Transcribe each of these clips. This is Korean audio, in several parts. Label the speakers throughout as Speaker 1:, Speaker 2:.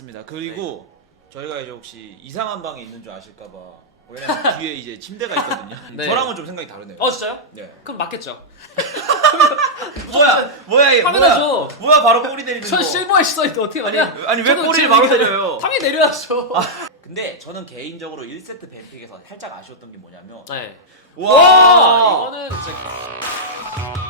Speaker 1: 맞습니다. 그리고 저희가 이제 혹시 이상한 방에 있는 줄 아실까봐 왜냐면 뒤에 이제 침대가 있거든요.
Speaker 2: 네.
Speaker 1: 저랑은 좀 생각이 다르네요.
Speaker 2: 어 진짜요?
Speaker 1: 네.
Speaker 2: 그럼 맞겠죠.
Speaker 1: 뭐야? 뭐야 이게? 뭐야?
Speaker 2: 당연하죠.
Speaker 1: 뭐야 바로 꼬리 내리는
Speaker 2: 전
Speaker 1: 거?
Speaker 2: 실버에 써 있는데 어떻게
Speaker 1: 아니,
Speaker 2: 맞냐?
Speaker 1: 아니 왜 꼬리를
Speaker 2: 지금
Speaker 1: 바로 내려요?
Speaker 2: 당연히 내려야죠.
Speaker 1: 근데 저는 개인적으로 1세트 뱀픽에서 살짝 아쉬웠던 게 뭐냐면
Speaker 2: 네.
Speaker 1: 와,
Speaker 2: 와 이거는 진짜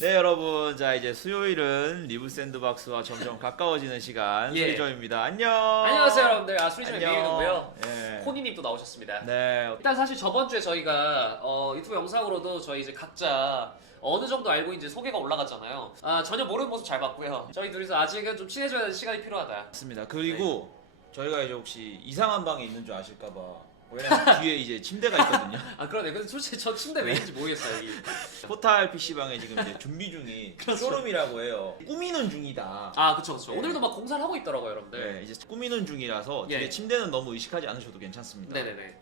Speaker 1: 네 여러분 자 이제 수요일은 리브 샌드박스와 점점 가까워지는 시간
Speaker 2: 예.
Speaker 1: 수리점입니다 안녕
Speaker 2: 안녕하세요 여러분들 아 수리점의
Speaker 1: 안녕.
Speaker 2: 미인이고요.
Speaker 1: 예.
Speaker 2: 코니님 또 나오셨습니다.
Speaker 1: 네
Speaker 2: 일단 사실 저번 주에 저희가 어, 유튜브 영상으로도 저희 이제 각자 어느 정도 알고 이제 소개가 올라갔잖아요. 아, 전혀 모르는 모습 잘 봤고요. 저희 둘이서 아직은 좀 친해져야 되는 시간이 필요하다.
Speaker 1: 맞습니다 그리고
Speaker 2: 네.
Speaker 1: 저희가 이제 혹시 이상한 방에 있는 줄 아실까봐 왜냐면 뒤에 이제 침대가 있거든요
Speaker 2: 아 그러네. 근데 솔직히 저 침대 왜 있는지 모르겠어요. 여기.
Speaker 1: 포탈 PC방에 지금 이제 준비 중인
Speaker 2: 그렇죠.
Speaker 1: 쇼룸이라고 해요 꾸미는 중이다
Speaker 2: 아 그쵸 그쵸.
Speaker 1: 네.
Speaker 2: 오늘도 막 공사를 하고 있더라고요, 여러분들.
Speaker 1: 네, 이제 꾸미는 중이라서
Speaker 2: 예.
Speaker 1: 뒤에 침대는 너무 의식하지 않으셔도 괜찮습니다
Speaker 2: 네 네네.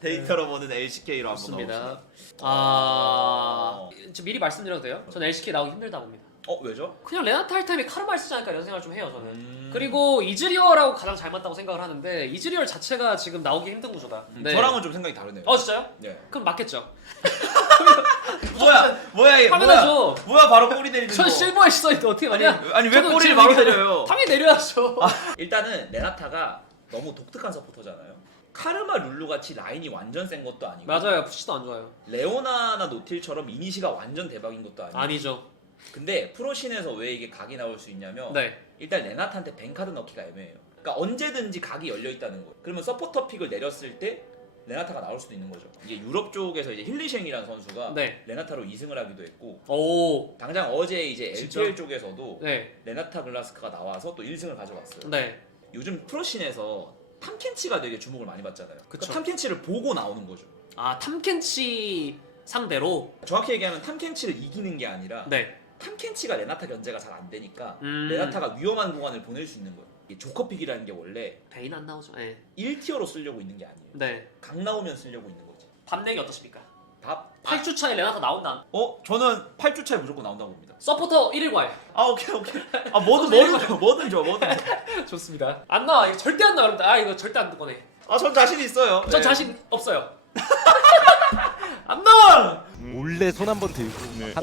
Speaker 1: 데이터로 보는 LCK로 한번. 가봅시다
Speaker 2: 아, 저 미리 말씀드려도 돼요? 전 LCK 나오기 힘들다 봅니다.
Speaker 1: 어 왜죠?
Speaker 2: 그냥 레나타 할 타임에 카르마를 쓰지 않을까 이런 생각을 좀 해요 저는.
Speaker 1: 음.
Speaker 2: 그리고 이즈리얼하고 가장 잘 맞다고 생각을 하는데 이즈리얼 자체가 지금 나오기 힘든 구조다.
Speaker 1: 음,
Speaker 2: 네.
Speaker 1: 저랑은 좀 생각이 다르네요
Speaker 2: 어 진짜요?
Speaker 1: 네.
Speaker 2: 그럼 맞겠죠.
Speaker 1: 뭐야 뭐야 이게
Speaker 2: 당연하죠.
Speaker 1: 뭐야 뭐야 바로 꼬리 내리는 전거
Speaker 2: 실버에 써 있는데 어떻게
Speaker 1: 아니,
Speaker 2: 맞냐?
Speaker 1: 아니 왜
Speaker 2: 저도
Speaker 1: 꼬리를
Speaker 2: 지금
Speaker 1: 바로 내려요
Speaker 2: 당연히 내려야죠.
Speaker 1: 일단은 레나타가 너무 독특한 서포터잖아요 카르마 룰루 같이 라인이 완전 센 것도 아니고
Speaker 2: 맞아요. 푸시도 안 좋아요.
Speaker 1: 레오나나 노틸처럼 이니시가 완전 대박인 것도 아니고
Speaker 2: 아니죠.
Speaker 1: 근데 프로신에서 왜 이게 각이 나올 수 있냐면
Speaker 2: 네.
Speaker 1: 일단 레나타한테 뱅카드 넣기가 애매해요 그러니까 언제든지 각이 열려 있다는 거예요 그러면 서포터 픽을 내렸을 때 레나타가 나올 수도 있는 거죠 이제 유럽 쪽에서 이제 힐리셴이라는 선수가
Speaker 2: 네.
Speaker 1: 레나타로 2승을 하기도 했고
Speaker 2: 오.
Speaker 1: 당장 어제 이제
Speaker 2: 진짜?
Speaker 1: LPL 쪽에서도
Speaker 2: 네.
Speaker 1: 레나타 글라스크가 나와서 또 1승을 가져갔어요.
Speaker 2: 네.
Speaker 1: 요즘 프로신에서 탐켄치가 되게 주목을 많이 받잖아요. 그
Speaker 2: 그쵸.
Speaker 1: 탐켄치를 보고 나오는 거죠.
Speaker 2: 아 탐켄치 상대로.
Speaker 1: 정확히 얘기하면 탐켄치를 이기는 게 아니라
Speaker 2: 네.
Speaker 1: 탐켄치가 레나타 견제가 잘 안 되니까
Speaker 2: 음.
Speaker 1: 레나타가 위험한 공간을 보낼 수 있는 거예요. 이게 조커픽이라는 게 원래
Speaker 2: 베인 안 나오죠. 네.
Speaker 1: 1티어로 쓰려고 있는 게 아니에요.
Speaker 2: 네.
Speaker 1: 각 나오면 쓰려고 있는 거지.
Speaker 2: 밤 내기 어떠십니까?
Speaker 1: 답.
Speaker 2: 8주 차에 레나타 나온다.
Speaker 1: 어? 저는 8주 차에 무조건 나온다고 봅니다.
Speaker 2: 서포터 1일 과외.
Speaker 1: 아 오케이 오케이. 아 뭐든 뭐든 줘 뭐든 줘 뭐든 줘.
Speaker 2: 좋습니다. 안 나와. 이거 절대 안 나와, 여러분들. 아 이거 절대 안 꺼내.
Speaker 1: 아전 자신 있어요.
Speaker 2: 전
Speaker 1: 네.
Speaker 2: 자신 없어요. 안 나와.
Speaker 3: 몰래 손 한번 들고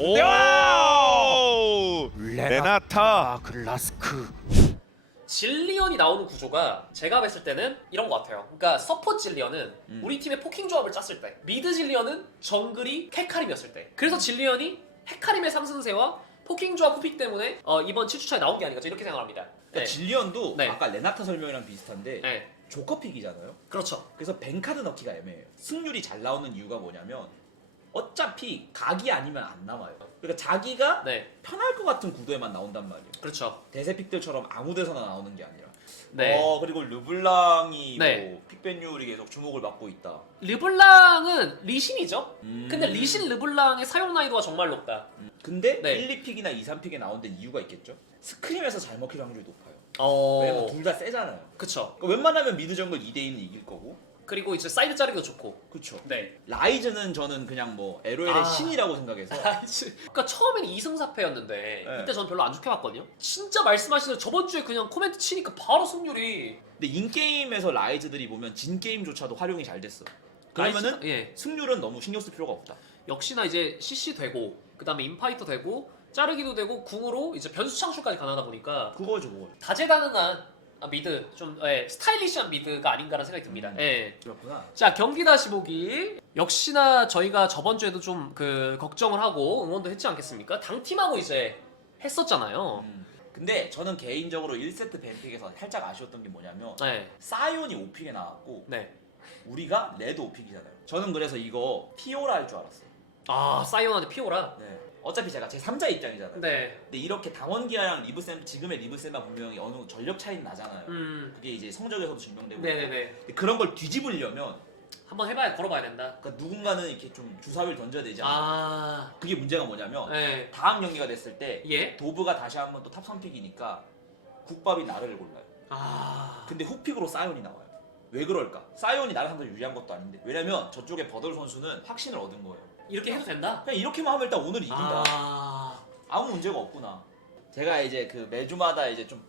Speaker 4: 오! 레나타
Speaker 3: 글라스크
Speaker 2: 질리언이 나오는 구조가 제가 봤을 때는 이런 것 같아요. 그러니까 서포 질리언은
Speaker 1: 음.
Speaker 2: 우리 팀의 포킹 조합을 짰을 때, 미드 질리언은 정글이 헤카림이었을 때. 그래서 질리언이 헤카림의 상승세와 포킹 조합 후픽 때문에 어, 이번 7주차에 나온 게 아닌가 저 이렇게 생각합니다.
Speaker 1: 그러니까
Speaker 2: 네.
Speaker 1: 질리언도
Speaker 2: 네.
Speaker 1: 아까 레나타 설명이랑 비슷한데
Speaker 2: 네.
Speaker 1: 조커픽이잖아요.
Speaker 2: 그렇죠.
Speaker 1: 그래서 뱅카드 넣기가 애매해요. 승률이 잘 나오는 이유가 뭐냐면 어차피 각이 아니면 안 남아요. 그러니까 자기가
Speaker 2: 네.
Speaker 1: 편할 것 같은 구도에만 나온단 말이에요.
Speaker 2: 그렇죠.
Speaker 1: 대세픽들처럼 아무 데서나 나오는 게 아니라.
Speaker 2: 네.
Speaker 1: 어 그리고 르블랑이
Speaker 2: 네.
Speaker 1: 뭐 픽밴율이 계속 주목을 받고 있다.
Speaker 2: 르블랑은 리신이죠.
Speaker 1: 음.
Speaker 2: 근데 리신 르블랑의 사용 난이도가 정말 높다.
Speaker 1: 음. 근데
Speaker 2: 네.
Speaker 1: 1, 2픽이나 2, 3픽에 나온 데는 이유가 있겠죠? 스크림에서 잘 먹힐 확률이 높아요.
Speaker 2: 어.
Speaker 1: 왜냐면 둘 다 세잖아요.
Speaker 2: 그쵸.
Speaker 1: 그러니까 웬만하면 미드 정글 2대2는 이길 거고.
Speaker 2: 그리고 이제 사이드 자르기도 좋고.
Speaker 1: 그쵸.
Speaker 2: 네.
Speaker 1: 라이즈는 저는 그냥 뭐 LOL의
Speaker 2: 아.
Speaker 1: 신이라고 생각해서
Speaker 2: 그러니까 처음에는 2승 4패였는데
Speaker 1: 네.
Speaker 2: 이때 저는 별로 안 좋게 봤거든요. 진짜 말씀하신 대로 저번 주에 그냥 코멘트 치니까 바로 승률이
Speaker 1: 근데 인게임에서 라이즈들이 보면 진게임조차도 활용이 잘 됐어. 그러면은
Speaker 2: 라이즈가- 예
Speaker 1: 승률은 너무 신경 쓸 필요가 없다.
Speaker 2: 역시나 이제 CC 되고 그다음에 인파이터 되고 자르기도 되고 궁으로 이제 변수 창출까지 가능하다 보니까
Speaker 1: 그거죠, 그거.
Speaker 2: 다재다능한 아, 미드 좀 예, 스타일리시한 미드가 아닌가라는 생각이 듭니다.
Speaker 1: 음.
Speaker 2: 예.
Speaker 1: 그렇구나.
Speaker 2: 자 경기 다시 보기 역시나 저희가 저번 주에도 좀 그 걱정을 하고 응원도 했지 않겠습니까? 당 팀하고 이제 했었잖아요.
Speaker 1: 음. 근데 저는 개인적으로 1세트 뱀픽에서 살짝 아쉬웠던 게 뭐냐면
Speaker 2: 네,
Speaker 1: 사이온이 5픽에 나왔고
Speaker 2: 네.
Speaker 1: 우리가 레드 5픽이잖아요. 저는 그래서 이거 피오라 할 줄 알았어요.
Speaker 2: 아 사이온한테 피오라.
Speaker 1: 네. 어차피 제가 제 3자 입장이잖아요.
Speaker 2: 네.
Speaker 1: 근데 이렇게 당원기아랑 리브쌤 지금의 리브쌤과 분명히 어느 전력 차이는 나잖아요.
Speaker 2: 음.
Speaker 1: 그게 이제 성적에서도 증명되고
Speaker 2: 네네네.
Speaker 1: 근데 그런 걸 뒤집으려면
Speaker 2: 한번 해봐야 걸어봐야 된다.
Speaker 1: 그러니까 누군가는 이렇게 좀 주사위를 던져야 되지 않나
Speaker 2: 아.
Speaker 1: 그게 문제가 뭐냐면
Speaker 2: 네.
Speaker 1: 다음 경기가 됐을 때
Speaker 2: 예.
Speaker 1: 도브가 다시 한번 또 탑 3 픽이니까 국밥이 나르를 골라요
Speaker 2: 아.
Speaker 1: 근데 후픽으로 사이온이 나와요 왜 그럴까? 사이온이 나를 상대로 유리한 것도 아닌데 왜냐면 저쪽에 버들 선수는 확신을 얻은 거예요
Speaker 2: 이렇게 해도 된다?
Speaker 1: 그냥 이렇게만 하면 일단 오늘 이긴다
Speaker 2: 아.
Speaker 1: 아무 문제가 없구나 제가 이제 그 매주마다 이제 좀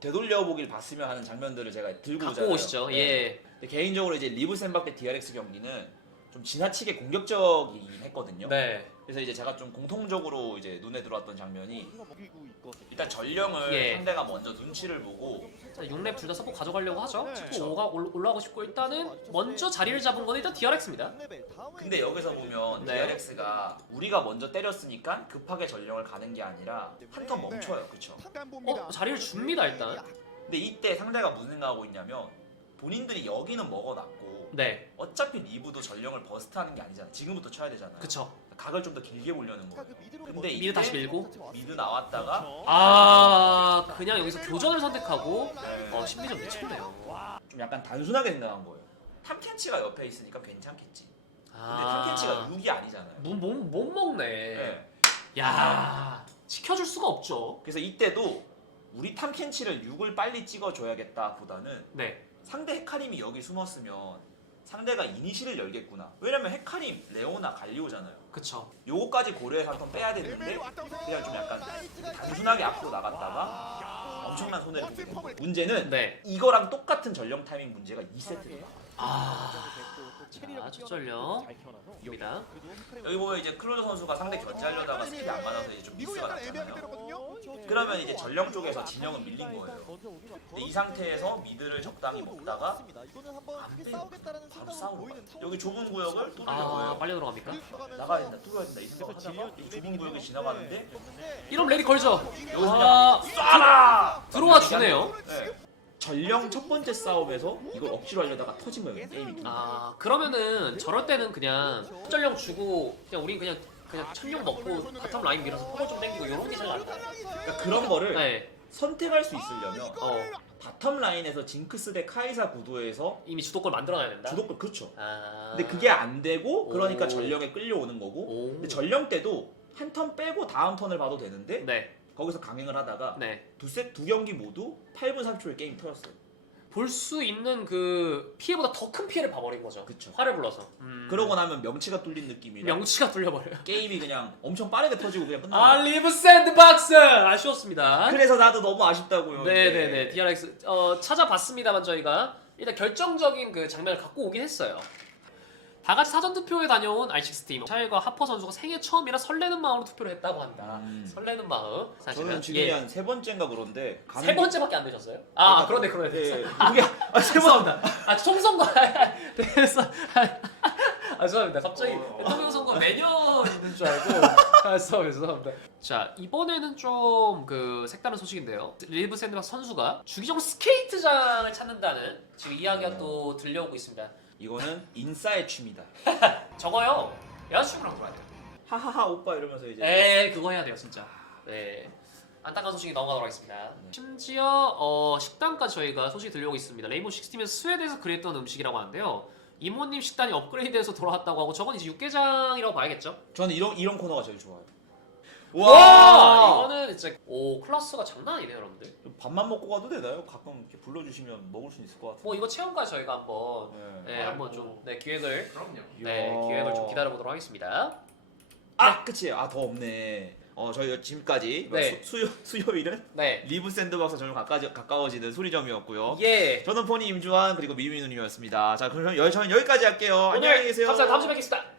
Speaker 1: 되돌려 보길 봤으면 하는 장면들을 제가 들고
Speaker 2: 갖고
Speaker 1: 오잖아요.
Speaker 2: 오시죠.
Speaker 1: 네.
Speaker 2: 예.
Speaker 1: 근데 개인적으로 이제 리브 샌박 대 DRX 경기는 좀 지나치게 공격적이긴 했거든요.
Speaker 2: 네.
Speaker 1: 그래서 이제 제가 좀 공통적으로 이제 눈에 들어왔던 장면이 일단 전령을
Speaker 2: 예.
Speaker 1: 상대가 먼저 눈치를 보고
Speaker 2: 자, 6랩 둘다 서포 가져가려고 하죠.
Speaker 4: 네.
Speaker 2: 치고 5가 올라가고 싶고 일단은 먼저 자리를 잡은 건 일단 DRX입니다.
Speaker 1: 근데 여기서 보면
Speaker 2: 네.
Speaker 1: DRX가 우리가 먼저 때렸으니까 급하게 전령을 가는 게 아니라 한 턴 멈춰요. 그쵸?
Speaker 2: 어, 자리를 줍니다, 일단.
Speaker 1: 근데 이때 상대가 무슨 생각하고 있냐면 본인들이 여기는 먹어놨고
Speaker 2: 네.
Speaker 1: 어차피 리브도 전령을 버스트하는 게 아니잖아. 지금부터 쳐야 되잖아요.
Speaker 2: 그쵸.
Speaker 1: 각을 좀 더 길게 보려는 거예요. 근데
Speaker 2: 미드 다시
Speaker 1: 이때
Speaker 2: 밀고.
Speaker 1: 미드 나왔다가
Speaker 2: 아, 그냥 여기서 교전을 선택하고
Speaker 1: 네,
Speaker 2: 어, 심리전 미쳤네요.
Speaker 1: 좀 약간 단순하게 생각한 거예요. 탐켄치가 옆에 있으니까 괜찮겠지. 근데
Speaker 2: 아.
Speaker 1: 탐켄치가 6이 아니잖아요.
Speaker 2: 못, 못, 못 먹네.
Speaker 1: 네.
Speaker 2: 야, 지켜줄 수가 없죠.
Speaker 1: 그래서 이때도 우리 탐켄치를 6을 빨리 찍어줘야겠다 보다는
Speaker 2: 네.
Speaker 1: 상대 헤카림이 여기 숨었으면 상대가 이니시를 열겠구나. 왜냐면 헤카림, 레오나, 갈리오잖아요.
Speaker 2: 그쵸.
Speaker 1: 요거까지 고려해서 한번 빼야 되는데 그냥 좀 약간 단순하게 앞으로 나갔다가 엄청난 손해를 보게 거예요. 문제는
Speaker 2: 네.
Speaker 1: 이거랑 똑같은 전령 타이밍 문제가 2세트예요.
Speaker 2: 아, 자, 첫전령. 입니다.
Speaker 1: 여기 보면 이제 클로저 선수가 상대 견제하려다가 스킬이 안 맞아서 이제 좀 미스가 났잖아요. 그러면 이제 전령 쪽에서 진영은 밀린 거예요. 근데 이 상태에서 미드를 적당히 먹다가 안 빼요. 바로 싸우는 거예요. 여기 좁은 구역을 또
Speaker 2: 아,
Speaker 1: 뚫려고요.
Speaker 2: 빨리 들어갑니까?
Speaker 1: 나가야 된다, 뚫어야 된다 이 생각 하다가 이 좁은 구역에 지나가는데
Speaker 2: 이런 레디 걸죠.
Speaker 1: 여기서
Speaker 2: 아,
Speaker 1: 쏴라!
Speaker 2: 들어와 주네요.
Speaker 1: 네. 전령 첫 번째 싸움에서 이걸 억지로 하려다가 터진 거예요 게임이.
Speaker 2: 아, 그러면은 저럴 때는 그냥 전령 주고 그냥 우리 그냥 그냥 천룡 먹고 바텀 라인 밀어서 포걸 좀 당기고 이런 게 제일 낫다.
Speaker 1: 그러니까 그런 거를
Speaker 2: 네.
Speaker 1: 선택할 수 있으려면
Speaker 2: 어,
Speaker 1: 바텀 라인에서 징크스 대 카이사 구도에서
Speaker 2: 이미 주도권 만들어놔야 된다.
Speaker 1: 주도권 그렇죠.
Speaker 2: 아.
Speaker 1: 근데 그게 안 되고 그러니까
Speaker 2: 오.
Speaker 1: 전령에 끌려오는 거고
Speaker 2: 오.
Speaker 1: 근데 전령 때도 한 턴 빼고 다음 턴을 봐도 되는데
Speaker 2: 네.
Speaker 1: 거기서 강행을 하다가
Speaker 2: 네.
Speaker 1: 두세두 경기 모두 8분 30초에 게임 터졌어요.
Speaker 2: 볼 수 있는 그 피해보다 더 큰 피해를 봐버린 거죠.
Speaker 1: 그쵸.
Speaker 2: 화를 불러서. 음.
Speaker 1: 그러고 나면 명치가 뚫린 느낌이라
Speaker 2: 명치가 뚫려버려요.
Speaker 1: 게임이 그냥 엄청 빠르게 터지고 그냥 끝나.
Speaker 2: 아 리브 샌드박스 아쉬웠습니다.
Speaker 1: 그래서 나도 너무 아쉽다고요.
Speaker 2: 네네네
Speaker 1: 이게.
Speaker 2: DRX 어, 찾아봤습니다만 저희가 일단 결정적인 그 장면을 갖고 오긴 했어요. 다 같이 사전 투표에 다녀온 R6 팀 샤일과 하퍼 선수가 생애 처음이라 설레는 마음으로 투표를 했다고 합니다.
Speaker 1: 음.
Speaker 2: 설레는 마음 사실은
Speaker 1: 저는 지금 이
Speaker 2: 예.
Speaker 1: 한세 번째인가 그런데 가는
Speaker 2: 세 번째밖에 안 되셨어요? 아, 그러네 그러네.
Speaker 1: 예, 예. 그게 아, 세 번.
Speaker 2: 죄송합니다. 아 총선거 그래서 아 죄송합니다. 갑자기
Speaker 1: 어.
Speaker 2: 대통령 선거 매년 있는 줄 알고 아 죄송합니다. 죄송합니다. 자 이번에는 좀 그 색다른 소식인데요. 리브 샌드박스 선수가 주기적 스케이트장을 찾는다는 지금 이야기가 또 들려오고 있습니다.
Speaker 1: 이거는 인싸의 취미다.
Speaker 2: 저거요 여자친구랑 놀아야 돼요.
Speaker 1: 하하하 오빠 이러면서 이제
Speaker 2: 에 그거 해야 돼요 진짜. 네. 안타까운 소식이 넘어가도록 하겠습니다. 심지어 어, 식당까지 저희가 소식이 들려오고 있습니다. 레이모 식스팀에서 스웨덴에서 그랬던 음식이라고 하는데요. 이모님 식단이 업그레이드돼서 돌아왔다고 하고 저건 이제 육개장이라고 봐야겠죠?
Speaker 1: 저는 이런 이런 코너가 제일 좋아요.
Speaker 2: 와! 이거는 진짜 오 클래스가 장난 아니네요 여러분들.
Speaker 1: 밥만 먹고 가도 되나요? 가끔 이렇게 불러주시면 먹을 수 있을 것 같아요.
Speaker 2: 뭐 이거 체험까지 저희가 한번
Speaker 1: 네.
Speaker 2: 네, 한번 좀 네, 기획을
Speaker 5: 그럼요.
Speaker 2: 네,
Speaker 1: 이야.
Speaker 2: 기획을 좀 기다려보도록 하겠습니다.
Speaker 1: 아 끝이에요. 아더 없네. 어 저희가 지금까지
Speaker 2: 네.
Speaker 1: 수, 수요 수요일은
Speaker 2: 네.
Speaker 1: 리브 샌드박스 점점 가까워지, 가까워지는 소리점이었고요.
Speaker 2: 예.
Speaker 1: 저는 포니 임주환 그리고 미미 누님이었습니다. 자 그럼 여, 저는 여기까지 할게요. 안녕히 계세요.
Speaker 2: 감사합니다. 다음 주에 뵙겠습니다.